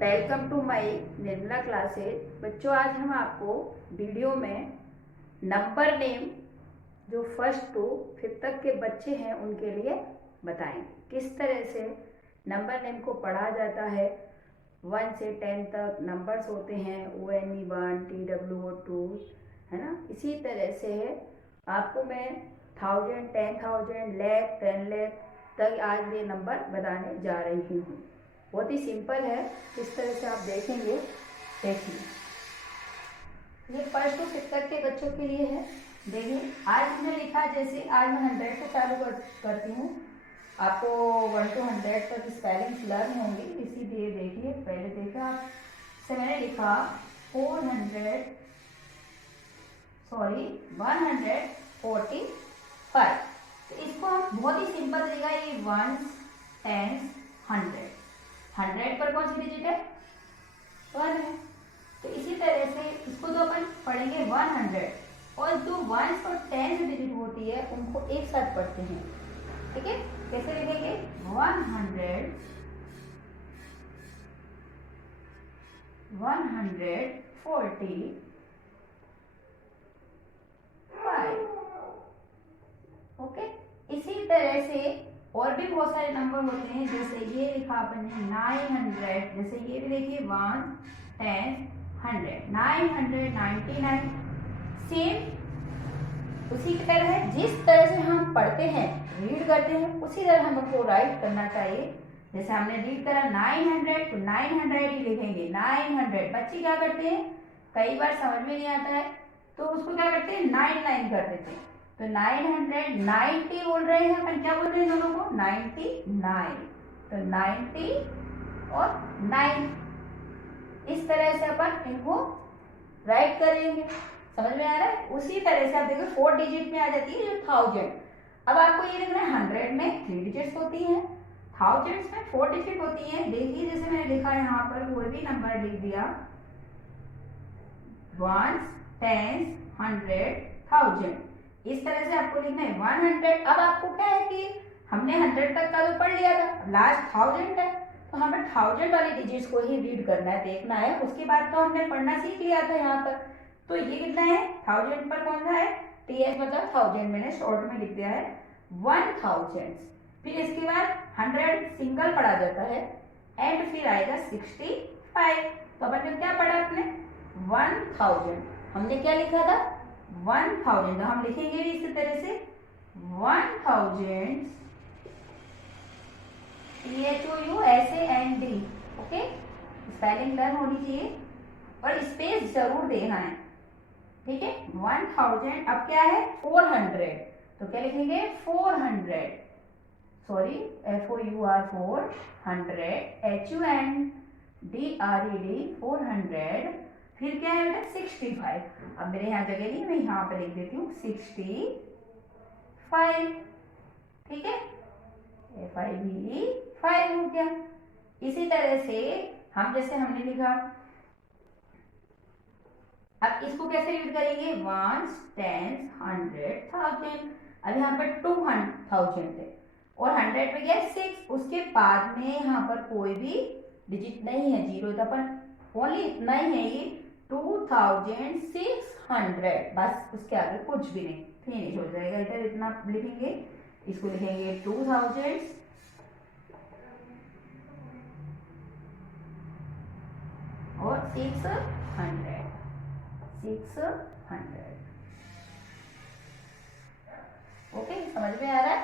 Welcome to my Nirmala classes. बच्चों, आज हम आपको वीडियो में नंबर नेम जो फर्स्ट टू फिफ्थ तक के बच्चे हैं उनके लिए बताएंगे किस तरह से नंबर नेम को पढ़ा जाता है। 1 से 10 तक नंबर्स होते हैं, ONE 1, TWO 2, है ना। इसी तरह से आपको मैं 1000, 10,000, लाख, 10 लाख तक आज ये नंबर बताने जा रही हूँ। बहुत ही सिंपल है, इस तरह से आप देखेंगे। देखिए, ये फर्स्ट टू फिफ्थ तक के बच्चों के लिए है। देखिए, आज हमने लिखा, जैसे आज मैं 100 को चालू करती हूँ। आपको 1 to 100 तक स्पेलिंग्स लर्न होंगी, इसीलिए देखिए पहले देखा आपसे मैंने लिखा 145। तो इसको हम बहुत ही सिंपल तरीका, ये 1, 10, 100 पर कौन सी डिजिट है? 1 है। तो इसी तरह से इसको तो अपन पढ़ेंगे 100, और जो 1 और 10 डिजिट होती है उनको एक साथ पढ़ते हैं। ठीक है, कैसे लिखेंगे? 100, 145। ओके, इसी तरह से और भी बहुत सारे नंबर होते हैं, जैसे ये लिखा अपन ने 900, जैसे ये भी देखिए 1, 10, 100, 999। सेम उसी की तरह है, जिस तरह से हम पढ़ते हैं, रीड करते हैं, उसी तरह हमको राइट करना चाहिए। जैसे हमने रीड करा 900 तो 900 ही लिखेंगे। 900 बच्चे क्या करते हैं, कई बार समझ में नहीं आता है तो उसको क्या करते हैं, 99 कर देते हैं। तो 990 बोल रहे हैं अपन, क्या बोल रहे हैं दोनों को? 99। तो 90 और 9, इस तरह से अपन इनको राइट करेंगे। समझ में आ रहा है? उसी तरह से आप देखो 4 डिजिट में आ जाती है जो 1000। अब आपको ये लिखना है 100 में 3 डिजिट्स होती हैं, 1000 में 4 डिजिट होती हैं। देखिए, जैसे मैंने लिखा यहाँ पर कोई भी नंबर लिख दिया, 1, 10, 100, 1000, इस तरह से आपको लिखना है 100। अब आपको क्या है कि हमने 100 तक का तो पढ़ लिया था, लास्ट 1000 है, तो हमें 1000 वाले डिजिट्स को ही रीड करना है, देखना है। उसके बाद तो हमने पढ़ना सीख लिया था यहाँ पर। तो ये कितना है? 1000 पर कौन सा है? TH मतलब 1000, मैंने शॉर्ट में लिख दिया है 1000। फिर इसके बाद 100 सिंगल पढ़ा जाता है, एंड फिर आएगा 65। तो अपन ने क्या पढ़ा? अपने 1000 हमने क्या लिखा था? 1000। हम लिखेंगे भी इसी तरह से 1000, THOUSAND। ओके, स्पेलिंग लर्न होनी चाहिए और स्पेस जरूर देना है। ठीक है, 1000। अब क्या है? 400, तो क्या लिखेंगे? 400, सॉरी, FOUR 400, HUNDRED 400। फिर क्या है बेटा? 65। अब मेरे यहाँ जगह नहीं, मैं यहाँ पे लिख देती हूँ 65। ठीक है, FIVE हो गया। इसी तरह से हम, जैसे हमने लिखा, अब इसको कैसे रीड करेंगे? 1, 10, 100, 1000। अब यहाँ पर 2000 है और 100 पे गया 6, उसके बाद में यहाँ पर कोई भी डिजिट नहीं है, 0। तो अपन ओनली इतना ही है, ये 2600, बस उसके आगे कुछ भी नहीं, फिनिश हो जाएगा। इधर इतना लिखेंगे, इसको लिखेंगे 2000 और 600। ओके, समझ में आ रहा है?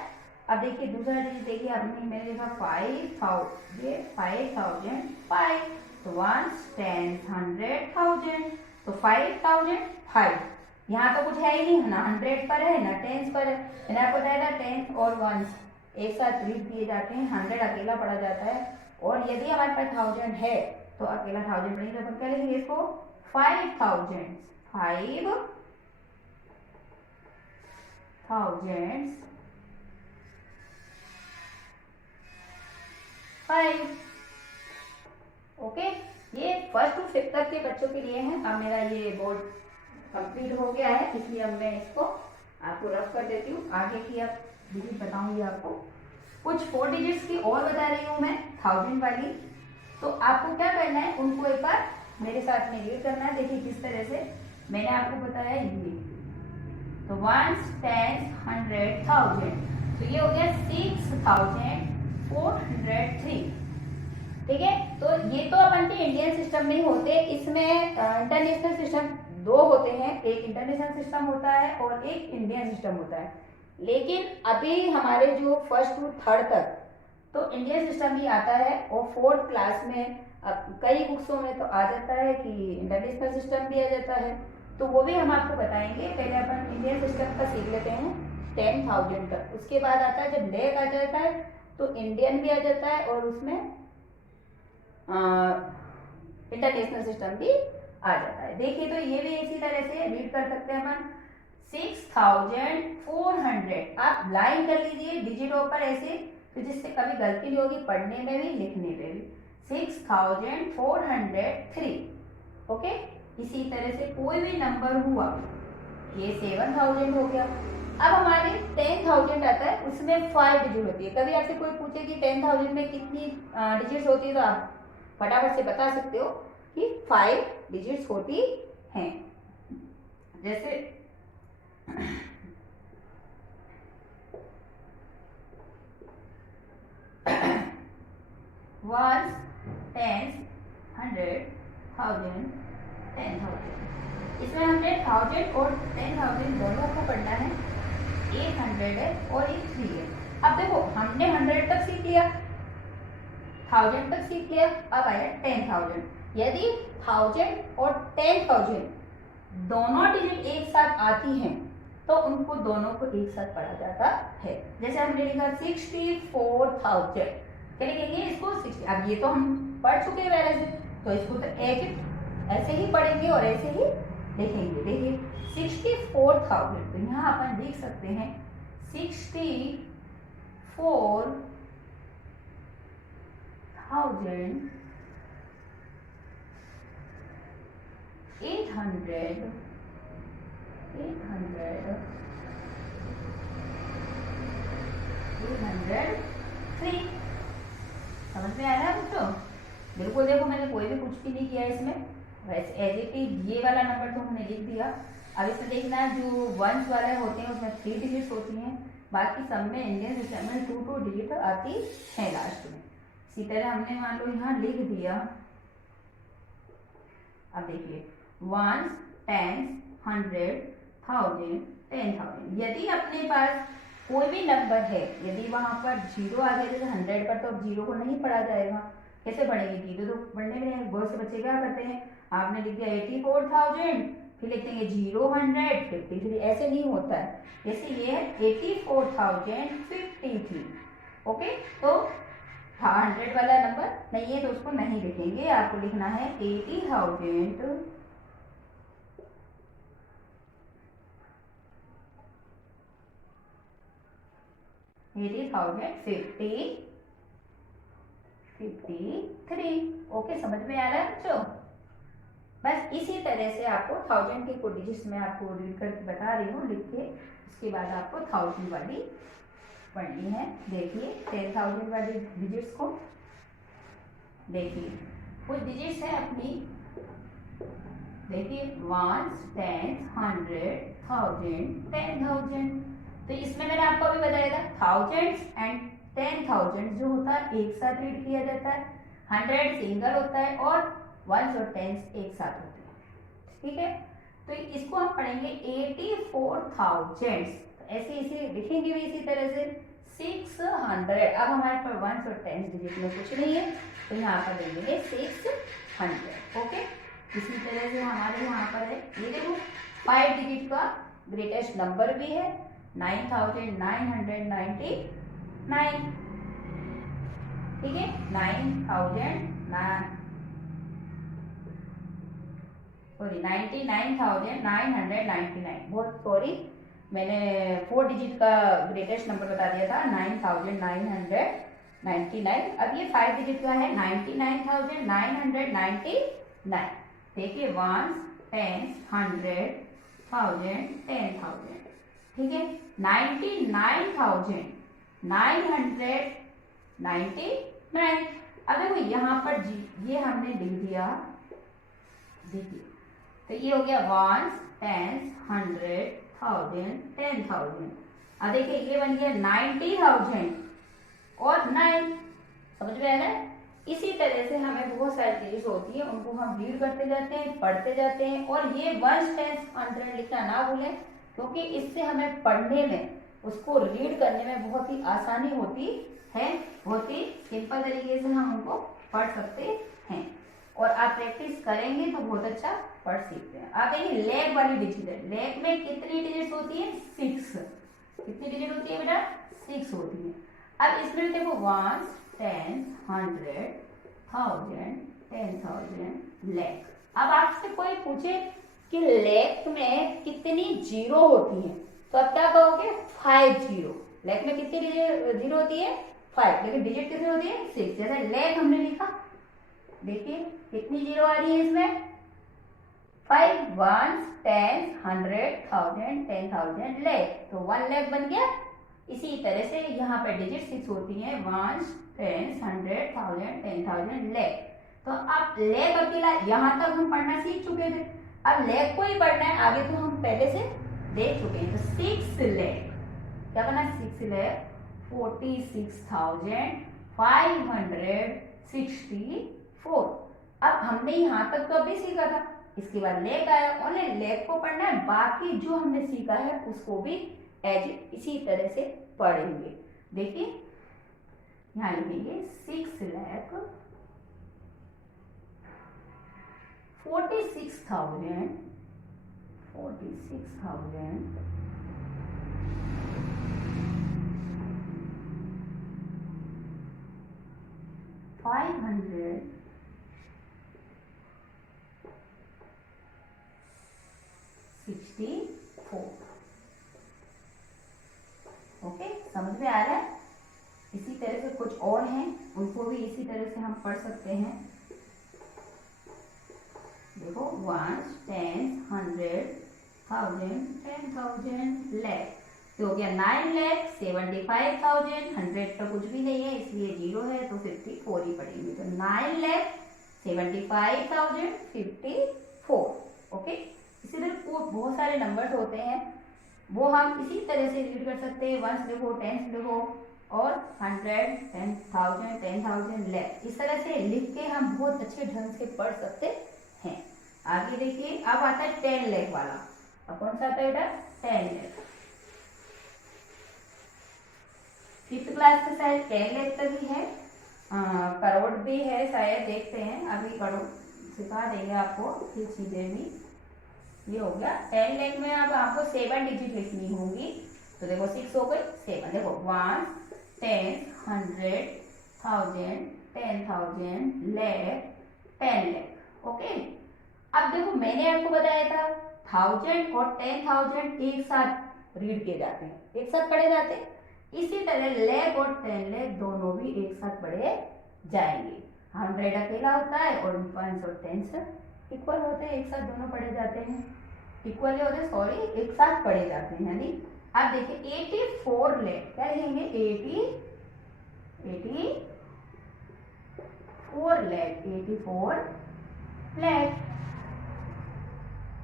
अब देखिए दूसरा डिजिट, देखिए आपने, मैंने लिखा 5000, ये 5005। तो 1, 10, 100, 1000, तो 5005। यहाँ तो कुछ है ही नहीं, ना 100 पर है ना 10 पर है। मैंने आपको बताया था 10 और 1 एक साथ रीड किए जाते हैं, 100 अकेला पढ़ा जाता है। और यदि हमारे पास 1000 है तो अकेला 1000 पढ़ेंगे, तो अपन क्या लिखेंगे इसको? 5000, 5। ओके, ये फर्स्ट टू फिफ्थ तक के बच्चों के लिए है। अब मेरा ये बोर्ड कंप्लीट हो गया है, इसलिए अब मैं इसको आपको रफ कर देती हूँ। आगे की अब डिजिट बताऊंगी आपको। कुछ 4 डिजिट्स की और बता रही हूँ मैं, 1000 वाली। तो आपको क्या करना है, उनको एक बार मेरे साथ में रीड करना है। देखिए किस तरह से मैंने आपको बताया ये, तो 1, 10, 100, 1000, तो ये हो गया 6403। ठीक है, तो ये तो अपन के इंडियन सिस्टम में ही होते, इसमें इंटरनेशनल सिस्टम दो होते हैं, एक इंटरनेशनल सिस्टम होता है और एक इंडियन सिस्टम होता है। लेकिन अभी हमारे जो फर्स्ट टू थर्ड तक तो इंडियन सिस्टम ही आता है, और फोर्थ क्लास में कई बुक्सों में तो आ जाता है कि इंटरनेशनल सिस्टम भी आ जाता है, तो वो भी हम आपको बताएंगे। पहले अपन इंडियन सिस्टम का सीख लेते हैं 10,000 तक, उसके बाद आता है जब लैख आ जाता है तो इंडियन भी आ जाता है और उसमें इंटरनेशनल सिस्टम भी आ जाता है। देखिए तो ये भी इसी तरह से रीड कर सकते हैं अपन 6400। आप लाइन कर लीजिए डिजिटों पर ऐसे, तो जिससे कभी गलती नहीं होगी पढ़ने में भी लिखने में भी। 6403। ओके, इसी तरह से कोई भी नंबर हुआ, ये 7000 हो गया। अब हमारे 10,000 आता है, उसमें 5 डिजिट होती है। कभी आपसे कोई पूछे कि 10,000 में कितनी डिजिट्स होती है, तो आप फटाफट से बता सकते हो कि 5 डिजिट्स होती हैं। जैसे वंस, टेंस, 100, 1000, 10,000। इसमें 100,000 और 10,000 दोनों को पढ़ना है। 800 है और एक 3 है। अब देखो हमने 100 तक सीख लिया, 1000 तक सीख लिया, अब आया 10,000। यदि 1000 और 10,000 दोनों डिजिट एक साथ आती हैं तो उनको दोनों को एक साथ पढ़ा जाता है। जैसे हमने लिखा 64,000, क्या लिखेंगे इसको 60। अब ये तो हम पढ़ चुके हैं वैसे, तो इसको तो ऐसे ही पढ़ेंगे और ऐसे ही लिखेंगे। देखिए 64,000, तो यहाँ अपन लिख सकते हैं 64,000 800 3। समझ में आ रहा है बच्चों? बिल्कुल, देखो मैंने कोई भी कुछ भी नहीं किया इसमें, वैसे एज इट इज ये वाला नंबर तो हमने लिख दिया। अब इसमें देखना जो वंस वाले होते हैं उसमें 3 डिजिट्स होती हैं, बाकी सब में इंडियन सिस्टम में 2 डिजिट आती है लास्ट में। इसी तरह हमने मान लो यहाँ लिख दिया। अब देखिए 1, 10, 100, 1000, 10,000। यदि अपने पास कोई भी नंबर है, यदि वहां पर 0 आ गया जैसे 100 पर, तो अब 0 को नहीं पढ़ा जाएगा। कैसे पढ़ेंगे? 0 तो पढ़ने में बहुत से बच्चे क्या करते हैं, आपने लिख दिया 84,000, फिर लिख देंगे 0, 100, 53। ऐसे नहीं होता है। जैसे ये है 84,053। ओके, तो 100 वाला नंबर नहीं है तो उसको नहीं लिखेंगे, आपको लिखना है 80,000 53। ओके, समझ में आ रहा है बच्चों? बस इसी तरह से आपको 1000 के कोड डिजिट्स में आपको रीड करके बता रही हूँ लिख के, उसके बाद आपको 1000 वाली पढ़नी है। देखिए 10,000 वाली डिजिट्स को देखिए, कुछ डिजिट्स है अपनी। देखिए 1, 10, 100, 1000, 10,000। तो इसमें मैंने आपको अभी बताया था 1000 एंड 10,000 जो होता है एक साथ रीड किया जाता है, 100 सिंगल होता है और 1s और 10s एक साथ होते हैं। ठीक है, तो इसको हम पढ़ेंगे 84,000। ऐसे इसे लिखेंगे भी इसी तरह से 600। अब हमारे पास 1s और 10s डिजिट में कुछ नहीं है, तो यहाँ पर देंगे 600। ओके, इसी तरह से हमारे यहाँ पर है, ये देखो 5 डिजिट का ग्रेटेस्ट नंबर भी है 9,999। ठीक है, 99,999। बहुत सॉरी, मैंने 4 डिजिट का ग्रेटेस्ट नंबर बता दिया था 9,999। अब ये 5 डिजिट का है 99,999। देखिए 1, 10, 100, 1000, 10,000। ठीक है, 99,999। अब देखो यहाँ पर जी ये हमने लिख दिया, देखिए तो ये हो गया 1, 10, 100, 1000, 10,000। अब देखिए ये बन गया 90,000 और 9। समझ में आ रहा है? इसी तरह से हमें बहुत सारी चीजें होती है, उनको हम रीड करते जाते हैं, पढ़ते जाते हैं। और ये 1, 10, 100 लिखना ना भूलें, क्योंकि इससे हमें पढ़ने में, उसको रीड करने में बहुत ही आसानी होती है। बहुत ही सिंपल तरीके से हम उनको पढ़ सकते हैं और आप प्रैक्टिस करेंगे तो बहुत अच्छा पढ़ सीखते हैं। आप देखिए लेग वाली डिजिट है, लेग में कितनी डिजिट होती है? 6। कितनी डिजिट होती है बेटा? 6 होती है। अब इसमें देखो 1, 10, 100, 1000, 10,000 लेग। अब आपसे कोई पूछे कि लेग में कितनी जीरो होती है, तो आप क्या कहोगे? 5 जीरो। लेग में कितनी जीरो होती है? 5, लेकिन डिजिट कितनी होती है? 6। जैसे लेग हमने लिखा, देखिए कितनी जीरो आ रही है इसमें? 5, 1, 10, 100, 1000, 10,000 लेग, तो 1 लेग बन गया। इसी तरह से यहाँ पे डिजिट 6 होती है, 1, 10, 100, 1000, 10,000 लेग। तो अब लेग अकेला यहाँ तक हम पढ़ना सीख चुके थे, अब लेग को ही पढ़ना है, आगे तो हम पहले से देख चुके हैं। तो 6 लेग क्या बना? 6 लेग 46,564। अब हमने यहाँ तक तो अभी सीखा था, इसके बाद लेग आया, ओनली लेग को पढ़ना है, बाकी जो हमने सीखा है उसको भी एज इसी तरह से पढ़ेंगे। देखिए यहाँ लिखेंगे 6 लाख 46,000 564। ओके, समझ में आ रहा है? इसी तरह से कुछ और हैं, उनको भी इसी तरह से हम पढ़ सकते हैं। देखो 1, 10, 100, 1000, 10,000 लेग, तो हो गया 9 लाख 75,000। 100 का कुछ भी नहीं है इसलिए जीरो है, तो 54 ही पड़ेंगे। तो 9 लाख 75,054। ओके, इसी तरह बहुत सारे नंबर्स होते हैं, वो हम इसी तरह से रीड कर सकते हैं। 1 लिखो, 10 लिखो और 100, 10,000, 10,000 लेग, इस तरह से लिख के हम बहुत अच्छे ढंग से पढ़ सकते हैं। आगे देखिए, अब आता है 10 लाख वाला। अब कौन सा आता है बेटा? 10 लाख। 5th क्लास में शायद 10 लाख तक ही है, करोड़ भी है शायद, देखते हैं। अभी करोड़ सिखा देंगे आपको ये चीजें भी। ये हो गया 10 लाख में। अब आपको 7 डिजिट लिखनी होगी, तो देखो 6 हो गई, 7। देखो 1, 10, 100, 1000, 10,000 लेख, 10 लाख। ओके, अब देखो मैंने आपको बताया था 1000 और 10,000 एक साथ रीड किए जाते हैं, एक साथ पढ़े जाते हैं। इसी तरह लेख और 10 लाख दोनों भी एक साथ पढ़े जाएंगे। 100 अकेला होता है और 1 और 10 इक्वल होते हैं, एक साथ दोनों पढ़े जाते हैं, इक्वल होते हैं, सॉरी, एक साथ पढ़े जाते हैं। यानी अब देखिए 84 लाख, क्या लिखेंगे? 84 लाख, 84 लाख,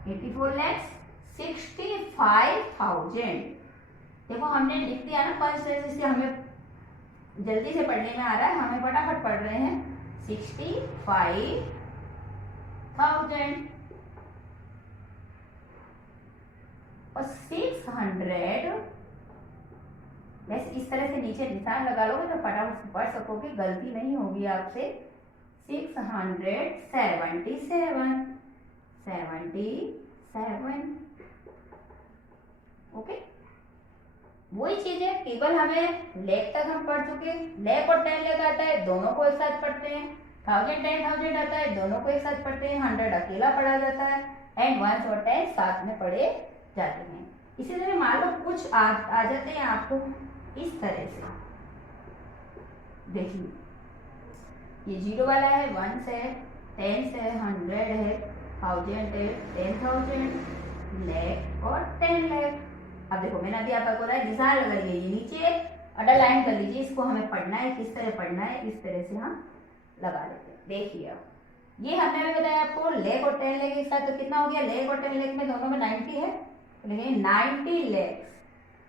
84 लाख 65,000। देखो हमने लिख दिया ना फर्स्ट, जिससे हमें जल्दी से पढ़ने में आ रहा है, हमें फटाफट पढ़ रहे हैं। 65,000 और 600, बस इस तरह से नीचे निशान लगा लोगे तो फटाफट से पढ़ सकोगे, गलती नहीं होगी आपसे। 677। ओके, वही चीज है, केवल हमें लेख तक हम पढ़ चुके। लेख और 10 लाख आता है, दोनों को एक साथ पढ़ते हैं। 1000, 10,000 आता है, दोनों को एक साथ पढ़ते हैं। 100 अकेला पढ़ा जाता है एंड 1 और 10 साथ में पढ़े जाते हैं। इसी तरह मान लो कुछ आ जाते हैं आपको इस तरह से, देखिए ये 0 वाला है, 1 है, 10 है, 100 है, 1000 है, 10,000 लाख और 10 लाख। अब देखो मैंने अभी आपको बताया, निशान लगा लीजिए नीचे, अंडरलाइन कर लीजिए, इसको हमें पढ़ना है, किस तरह पढ़ना है, इस तरह से हम लगा लेते हैं। देखिए अब ये हमने अभी बताया आपको लेग और 10 लेग एक साथ, तो कितना हो गया, लेग और 10 लेग में दोनों में 90 है, तो लिखेंगे 90 लेग्स।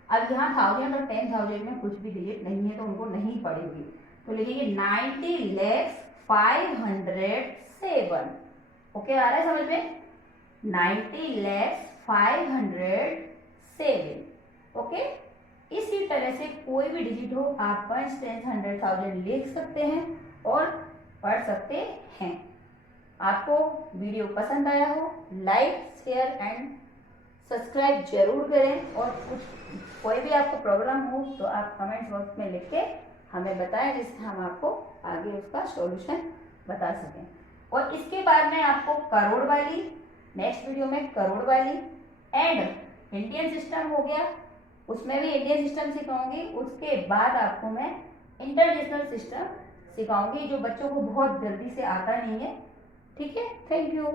अब यहाँ 1000 और 10,000 में कुछ भी डिजिट नहीं है तो उनको नहीं पड़ेगी, तो लिखेंगे 90 लेग्स 507। ओके, आ रहा है समझ में, 90 लेग्स 507। ओके, इसी तरह से कोई भी डिजिट हो आप 1, 10, 100, 1000 लिख सकते हैं और पढ़ सकते हैं। आपको वीडियो पसंद आया हो, लाइक शेयर एंड सब्सक्राइब जरूर करें, और कुछ कोई भी आपको प्रॉब्लम हो तो आप कमेंट बॉक्स में लिख के हमें बताएं, जिससे हम आपको आगे उसका सॉल्यूशन बता सकें। और इसके बाद में आपको करोड़ वाली, नेक्स्ट वीडियो में करोड़ वाली एंड इंडियन सिस्टम हो गया, उसमें भी इंडियन सिस्टम सिखाऊंगी। उसके बाद आपको मैं इंटरनेशनल सिस्टम सिखाऊंगी, जो बच्चों को बहुत जल्दी से आता नहीं है। ठीक है, थैंक यू।